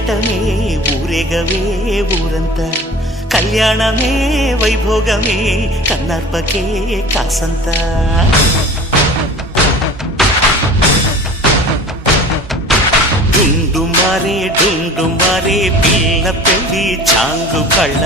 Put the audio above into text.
పేరంటమే ఊరేగవే ఊరంతా, కళ్యాణమే వైభోగమే కన్నార్పకే కాసంత. డుండు మారే పిల్ల పెళ్ళి చాంగు కళ్ళ